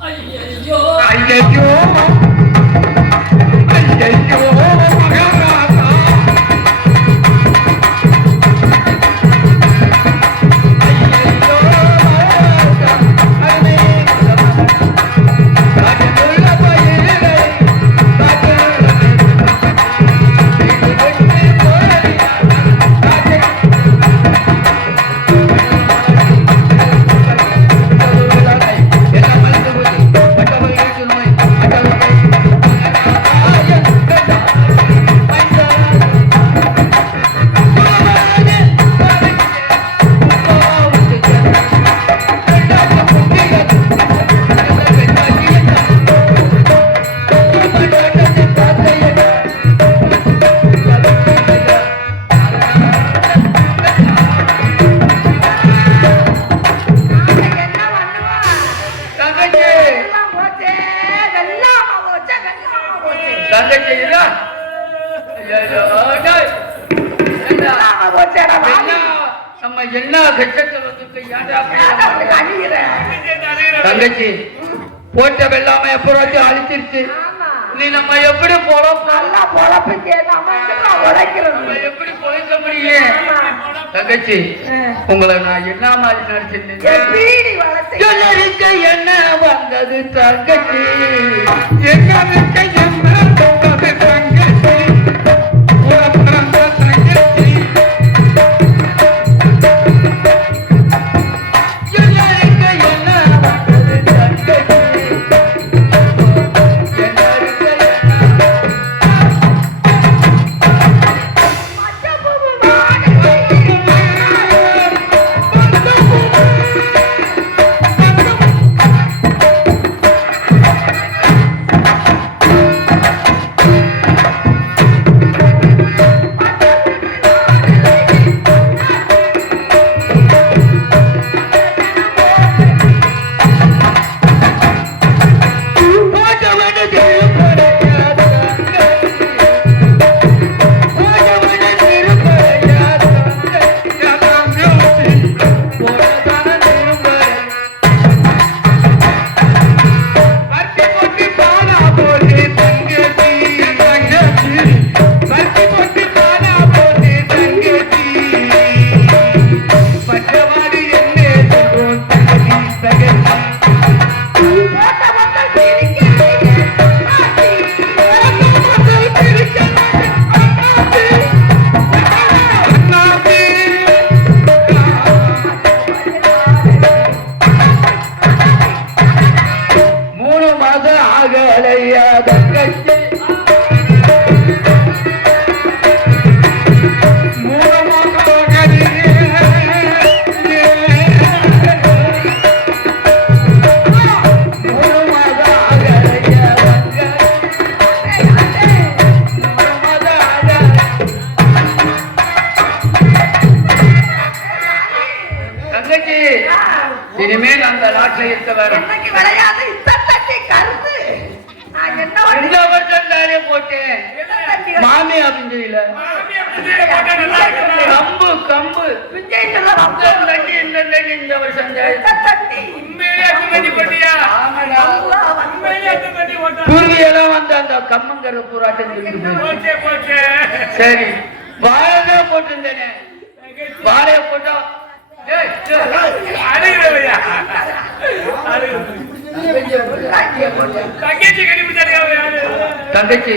ஐயோ ஐயோ நம்ம என்ன வந்து? தங்கச்சி போட்ட வெள்ளாம எப்பராச்சும் அழிச்சிருச்சு. ஆமா. நீ நம்ம எப்படி பொழைக்க முடியும்? தங்கச்சி உங்களை நான் என்ன மாதிரி நடிச்சிருந்தேன் என்ன வந்தது தங்கச்சி? என்ன தங்கச்சி இனிமேல் அந்த நாட்டில் இருக்க வரும். என்னைக்கு விளையாது இத்தத்தட்டி கருது. நான் என்ன இந்த பண்ணி வருஷம் தானே போட்டேன். மாமி அப்படின்னு தெரியல கம்பு கம்பு. இந்த வருஷம். பூர்வீகெல்லாம் வந்து அந்த கம்மங்கர பூராட்டம் சரி. வாழை போட்டிருந்தேனே. வாழைய போட்டா ஏய், ஏய், தங்கச்சி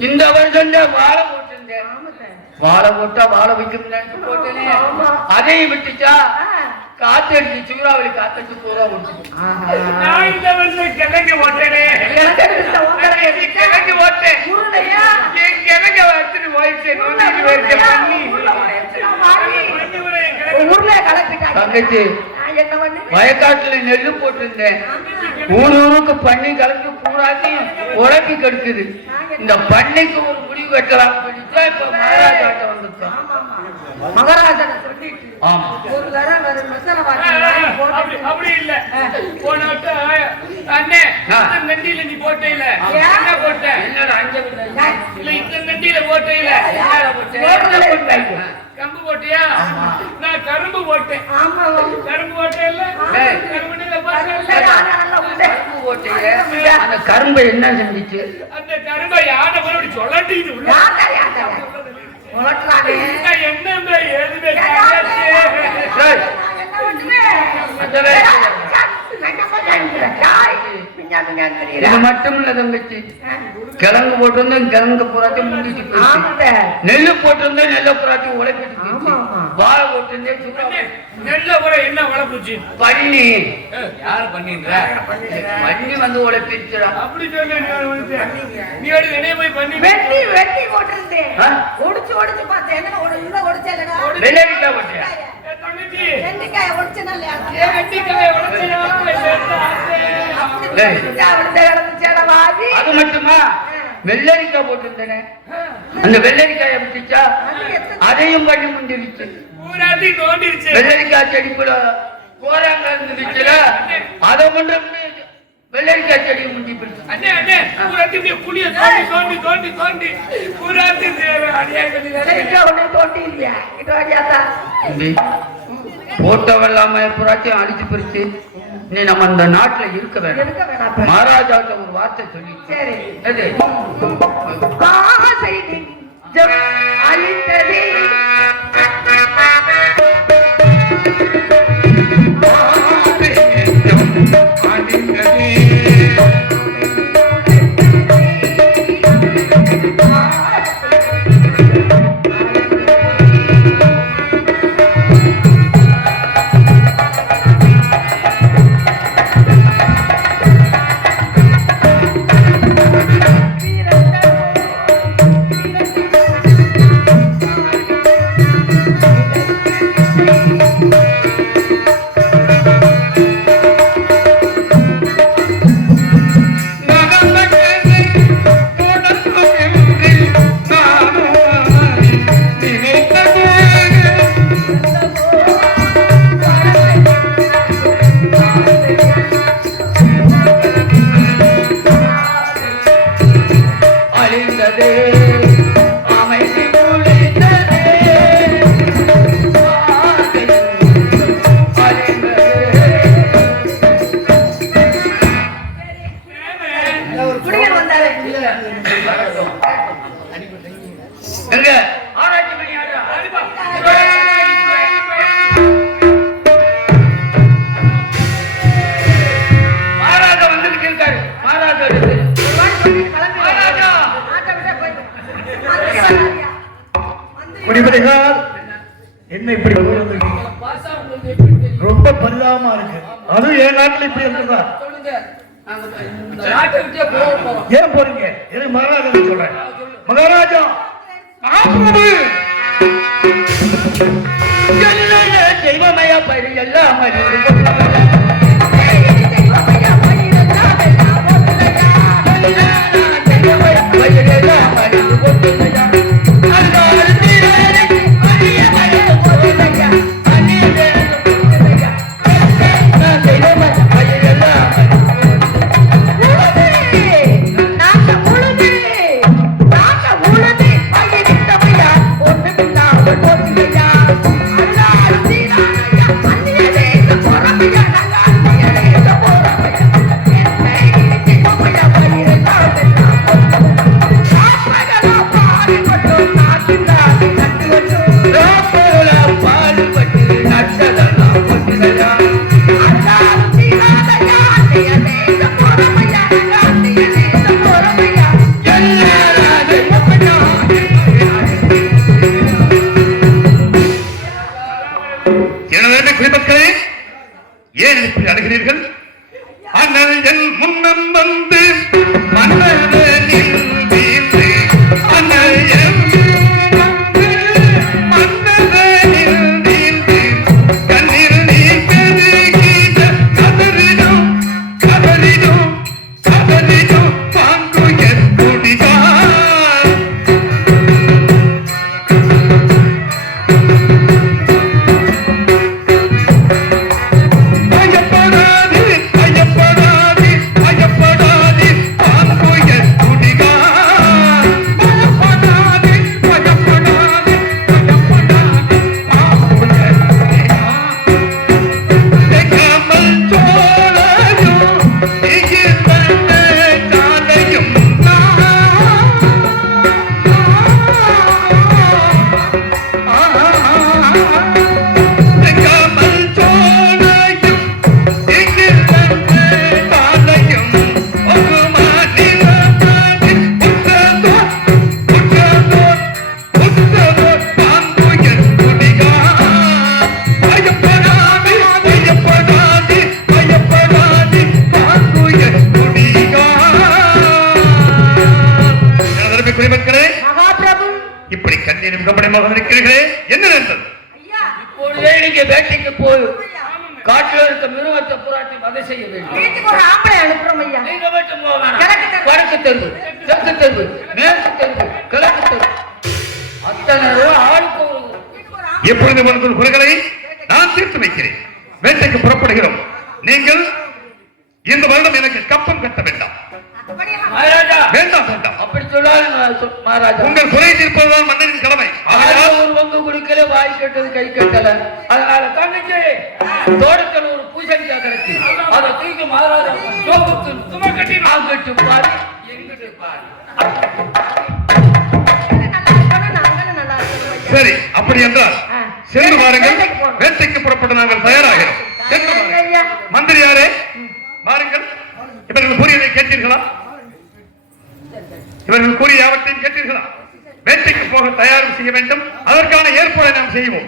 இந்த வருஷம் வாழை போட்டிருந்தேன். வாழை போட்டா வாழை வைக்கும் போட்டேனே. அதையும் விட்டுச்சா? காத்தடிச்சு சூறாவளி காத்தடிச்சு பூரா விட்டுச்சு கிழங்கு போட்டேனே கிழங்கு போட்டேன் என் கிழங்க வச்சுட்டு போயிடுச்சு. நோண்டிட்டு போயிடுச்சு தங்கச்சி நான் வயக்காட்டுல நெல்லு போட்டிருந்தேன். ஊரு ஊருக்கு பண்ணி கலந்து பூராத்தையும் உழப்பி கெடுக்குது. இந்த பண்ணைக்கு ஒரு முடிவு வெட்டலாம் இப்ப மகாராஜாட்ட வந்துட்டோம் ஆமா ஒரு தடவை ஒரு மசாலா வாங்கி போட்டு அப்படி இல்ல. போன வட்டம் அண்ணே. இந்த நண்டியில நீ போட்டேல ஏன்? என்ன போட்ட? என்னடா அங்க? இல்ல இந்த நண்டியில போட்ட? போட்டாங்க. கம்பு போட்டியா. நான் கரும்பு போட்டேன். ஆமா கரும்பு போட்டேல்ல ஏய். கரும்புல போட்டீங்க அந்த கரும்பை என்ன செஞ்சுச்சு அந்த கரும்பை யானை இப்படி சொல்லாட்டிட்டு என்ன இது. மட்டும் இல்ல தங்கச்சி கிழங்கு போட்டிருந்தேன் கிழங்கு புறாட்டி ஆமாங்க. நெல்லு போட்டிருந்தேன் நெல்ல புறாட்டி உழைப்பிட்டு ஆமா, போயிடுச்சு ஆமா. வாழை போட்டிருந்தேன் சும்மா நெல்ல கூட என்ன வளர்ப்புச்சு பண்ணி யாரு பண்ணின்ற பண்ணி வந்து உழைப்பிடுச்சுடா அப்படி சொல்லு. நீ போய் பண்ணி வெட்டி வெட்டி போட்டிருந்தேன்? ஒடிச்சு ஒடிச்சு பார்த்தேன். என்ன வெள்ளரிக்காய் தங்கச்சி. வெண்டைக்காய ஒடிச்சனா. வெண்டைக்காய் ஒடிச்ச வாதி அது மட்டுமா? வெள்ளரிக்காய் போட்டிருந்தேனே. அந்த வெள்ளரிக்காயை எத்தனை அதையும் பண்ணி தோண்டிருச்சு வெள்ளரிக்காய் செடிக்குள்ள கோராங்க இருந்துச்சுல? அதை மட்டும் வெள்ளரிக்காய் செடி முந்தி பிடிச்சு அண்ணே அண்ணே இப்படியே புளிய தோண்டி தோண்டி தோண்டி தோண்டி. ஒண்ணு தோண்டி இல்லையா இது வழியாத்தா தம்பி, போட்டோ வெள்ளாம புறாத்தையும் அடிச்சு பிரிச்சு. நீ நம்ம அந்த நாட்டுல இருக்க வேண்டாம். மகாராஜாட்ட ஒரு வார்த்தை சொல்லி சரி எது? விட்டா போயிடு. மந்திரி வராரியா? மந்திரி குடிமதிகால் என்ன இப்படி ரொம்ப பரிதாபமா இருக்கு. அதுவும் என் நாட்டுல இப்படி இருக்குதா? ஏன் போறீங்க? எனக்கு மகாராஜா சொல்றேன். மகாராஜா தெய்வமய பயிர் எல்லாம் அறிவு தெய்வமையா பயிரெல்லாம் வேட்டைக்கு போய் காட்டில் இருக்க மிருகத்தை புறாட்டி வதை செய்ய வேண்டும். நீங்க மட்டும். வடக்கு தெருவு தெற்கு தெருவு மேற்கு தெருவு கிழக்கு தெருவு அத்தனை ரூபா ஆளுக்கு எப்பொழுது உங்கள் குறைகளை நான் தீர்த்து வைக்கிறேன். வேட்டைக்கு புறப்படுகிறோம். நீங்கள் இந்த வருடம் எனக்கு கப்பம் கட்ட வேண்டாம். வேண்டாம் வேண்டாம். அப்படி சொல்லாத மகாராஜா. உங்கள் குறை தீர்ப்பதுதான் மன்னரின் கடமை. ஆகையால் ஒரு பங்கு குடுக்கல வாய் கட்டது கை கட்டல. அதனால தங்கச்சி தோட்டத்தில் ஒரு பூசணிக்காய் கிடைச்சு அதை தூக்கி மகாராஜா சோகத்து சும்மா கட்டி அங்கிட்டு பாரு எங்கிட்டு பாரு. சரி அப்படி என்றால். சென்று பாருங்கள் செய்வோம்